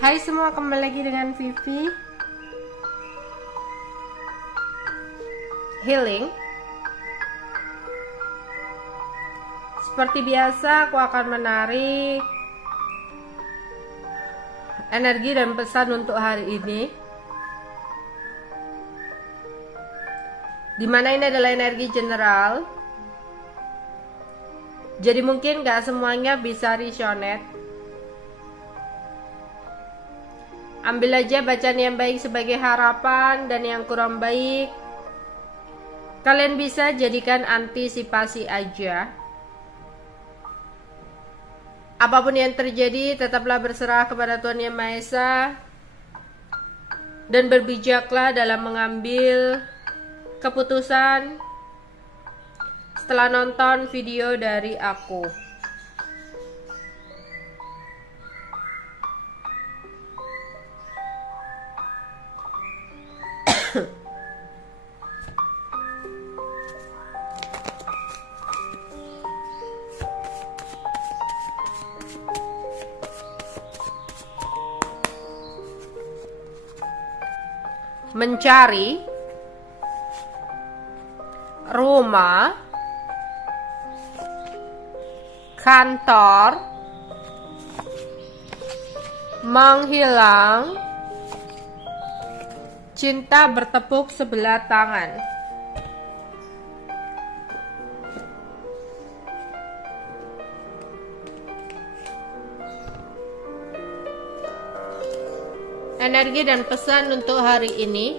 Hai semua, kembali lagi dengan Vivi Healing. Seperti biasa, aku akan menarik energi dan pesan untuk hari ini, dimana ini adalah energi general. Jadi mungkin gak semuanya bisa resonate. Ambil aja bacaan yang baik sebagai harapan, dan yang kurang baik kalian bisa jadikan antisipasi aja. Apapun yang terjadi, tetaplah berserah kepada Tuhan Yang Maha Esa, dan berbijaklah dalam mengambil keputusan setelah nonton video dari aku. Mencari rumah, kantor, menghilang, cinta bertepuk sebelah tangan. Energi dan pesan untuk hari ini.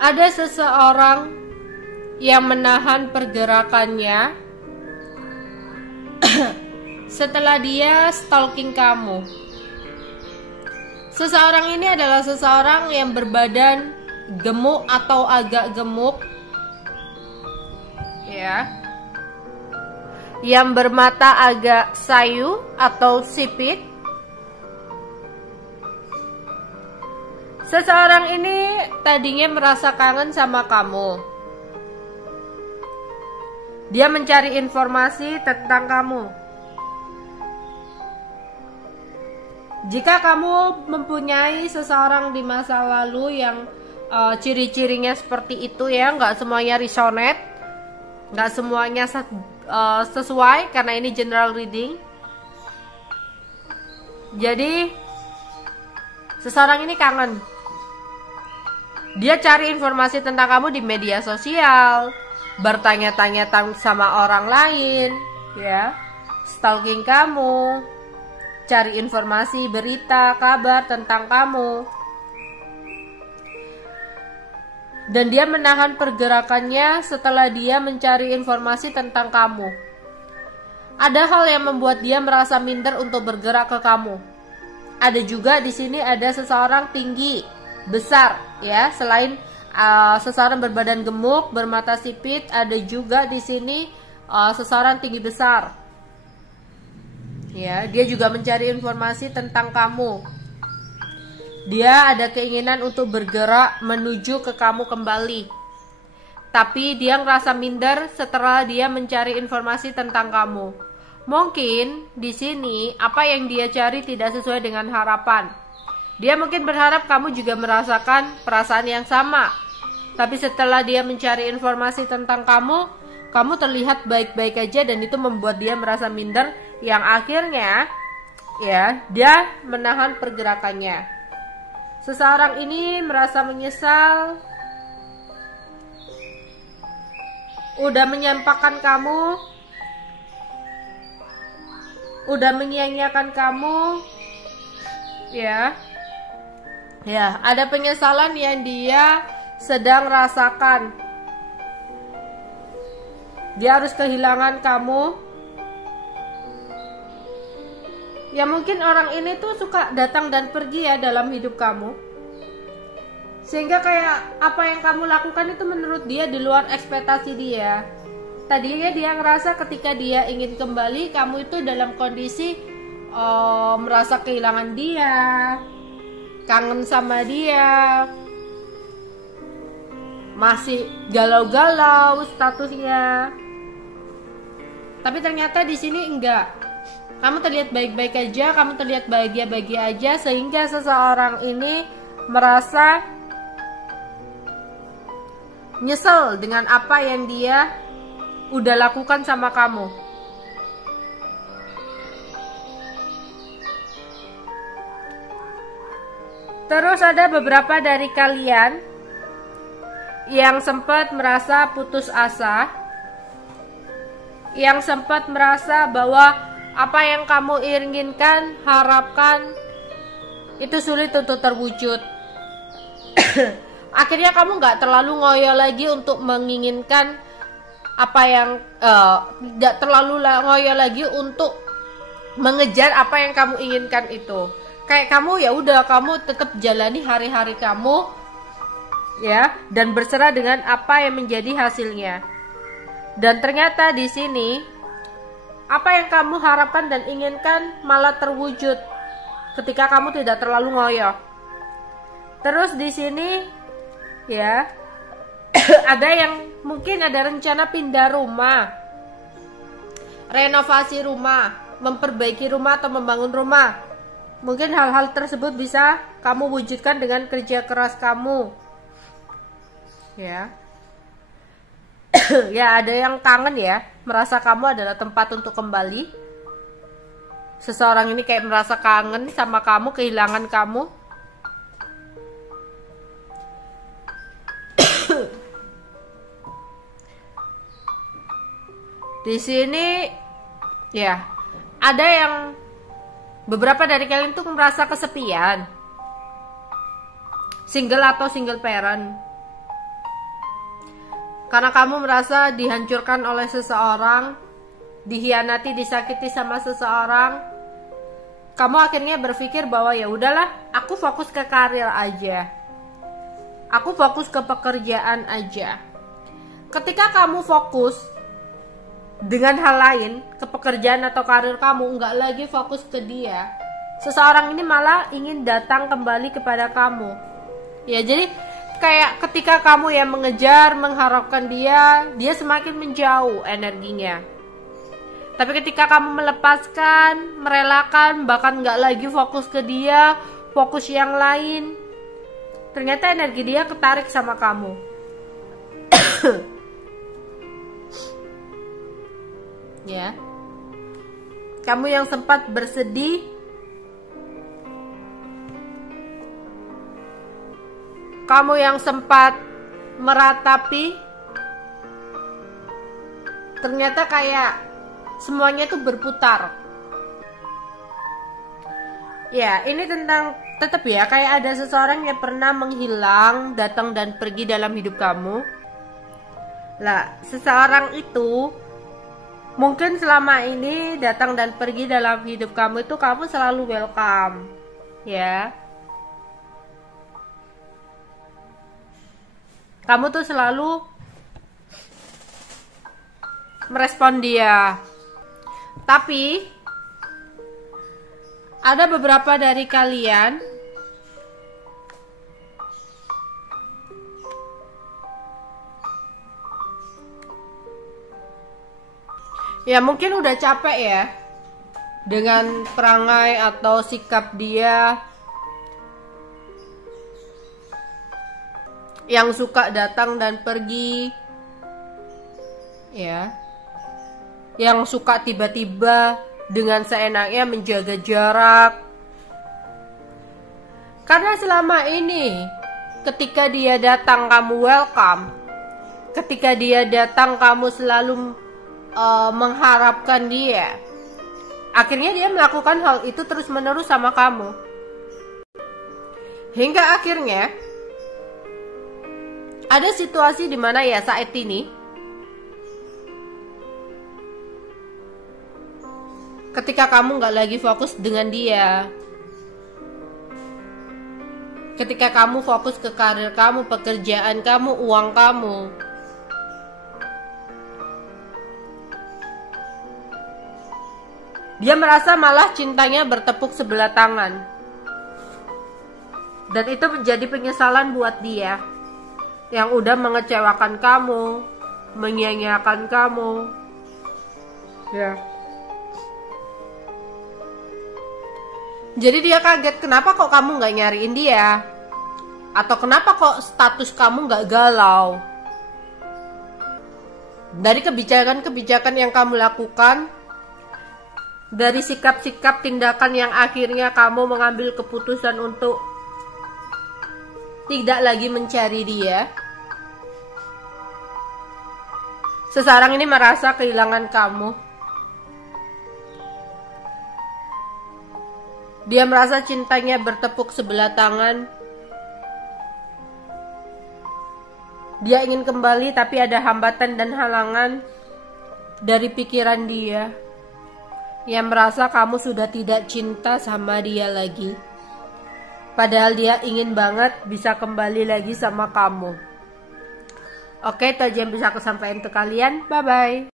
Ada seseorang yang menahan pergerakannya setelah dia stalking kamu. Seseorang ini adalah seseorang yang berbadan gemuk atau agak gemuk, ya, yang bermata agak sayu atau sipit. Seseorang ini tadinya merasa kangen sama kamu. Dia mencari informasi tentang kamu. Jika kamu mempunyai seseorang di masa lalu yang ciri-cirinya seperti itu, ya, nggak semuanya resonate, nggak semuanya sesuai, karena ini general reading. Jadi seseorang ini kangen. Dia cari informasi tentang kamu di media sosial, bertanya-tanya sama orang lain, ya, stalking kamu, cari informasi, berita, kabar tentang kamu. Dan dia menahan pergerakannya setelah dia mencari informasi tentang kamu. Ada hal yang membuat dia merasa minder untuk bergerak ke kamu. Ada juga di sini ada seseorang tinggi, besar, ya. Selain seseorang berbadan gemuk, bermata sipit, ada juga di sini seseorang tinggi besar. Ya, dia juga mencari informasi tentang kamu. Dia ada keinginan untuk bergerak menuju ke kamu kembali. Tapi dia ngerasa minder setelah dia mencari informasi tentang kamu. Mungkin di sini apa yang dia cari tidak sesuai dengan harapan. Dia mungkin berharap kamu juga merasakan perasaan yang sama. Tapi setelah dia mencari informasi tentang kamu, kamu terlihat baik-baik aja, dan itu membuat dia merasa minder, yang akhirnya, ya, dia menahan pergerakannya. Seseorang ini merasa menyesal, udah menyampaikan kamu, udah menyia-nyiakan kamu, ya. Ya, ada penyesalan yang dia sedang rasakan. Dia harus kehilangan kamu. Ya, mungkin orang ini tuh suka datang dan pergi, ya, dalam hidup kamu. Sehingga kayak apa yang kamu lakukan itu menurut dia di luar ekspektasi dia. Tadinya dia ngerasa ketika dia ingin kembali, kamu itu dalam kondisi merasa kehilangan dia, kangen sama dia. masih galau-galau statusnya. Tapi ternyata di sini enggak. Kamu terlihat baik-baik aja, kamu terlihat bahagia-bahagia aja, sehingga seseorang ini merasa nyesel dengan apa yang dia udah lakukan sama kamu. Terus ada beberapa dari kalian yang sempat merasa putus asa, yang sempat merasa bahwa apa yang kamu inginkan, harapkan, itu sulit untuk terwujud. Akhirnya kamu gak terlalu ngoyo lagi untuk menginginkan apa yang gak terlalu ngoyo lagi untuk mengejar apa yang kamu inginkan itu. Kayak kamu ya udah, kamu tetap jalani hari-hari kamu ya, dan berserah dengan apa yang menjadi hasilnya. Dan ternyata di sini apa yang kamu harapkan dan inginkan malah terwujud ketika kamu tidak terlalu ngoyo. Terus di sini ya ada yang mungkin ada rencana pindah rumah, renovasi rumah, memperbaiki rumah atau membangun rumah. Mungkin hal-hal tersebut bisa kamu wujudkan dengan kerja keras kamu. Ya. Ya, ada yang kangen ya, merasa kamu adalah tempat untuk kembali. Seseorang ini kayak merasa kangen sama kamu, kehilangan kamu. Di sini ya, ada yang beberapa dari kalian tuh merasa kesepian, single atau single parent, karena kamu merasa dihancurkan oleh seseorang, dihianati, disakiti sama seseorang. Kamu akhirnya berpikir bahwa ya udahlah, aku fokus ke karir aja, aku fokus ke pekerjaan aja. Ketika kamu fokus dengan hal lain, ke pekerjaan atau karir kamu, nggak lagi fokus ke dia, seseorang ini malah ingin datang kembali kepada kamu. Ya, jadi kayak ketika kamu yang mengejar, mengharapkan dia, dia semakin menjauh energinya. Tapi ketika kamu melepaskan, merelakan, bahkan nggak lagi fokus ke dia, fokus yang lain, ternyata energi dia ketarik sama kamu. Ya, kamu yang sempat bersedih, kamu yang sempat meratapi, ternyata kayak semuanya tuh berputar. Ya, ini tentang tetap ya, kayak ada seseorang yang pernah menghilang, datang dan pergi dalam hidup kamu. Lah, seseorang itu mungkin selama ini datang dan pergi dalam hidup kamu itu kamu selalu welcome, ya. Kamu tuh selalu merespon dia. Tapi ada beberapa dari kalian ya mungkin udah capek ya dengan perangai atau sikap dia yang suka datang dan pergi, ya, yang suka tiba-tiba dengan seenaknya menjaga jarak. Karena selama ini ketika dia datang kamu welcome, ketika dia datang kamu selalu mengharapkan dia, akhirnya dia melakukan hal itu terus-menerus sama kamu, hingga akhirnya ada situasi dimana ya saat ini ketika kamu gak lagi fokus dengan dia, ketika kamu fokus ke karir kamu, pekerjaan kamu, uang kamu, dia merasa malah cintanya bertepuk sebelah tangan. Dan itu menjadi penyesalan buat dia. yang udah mengecewakan kamu, menyia-nyiakan kamu. Ya. Jadi dia kaget, kenapa kok kamu nggak nyariin dia? Atau kenapa kok status kamu nggak galau? Dari kebijakan-kebijakan yang kamu lakukan, dari sikap-sikap tindakan yang akhirnya kamu mengambil keputusan untuk tidak lagi mencari dia. Seseorang ini merasa kehilangan kamu. Dia merasa cintanya bertepuk sebelah tangan. Dia ingin kembali tapi ada hambatan dan halangan dari pikiran dia yang merasa kamu sudah tidak cinta sama dia lagi. Padahal dia ingin banget bisa kembali lagi sama kamu. Oke, itu aja yang bisa aku sampaikan ke kalian. Bye-bye.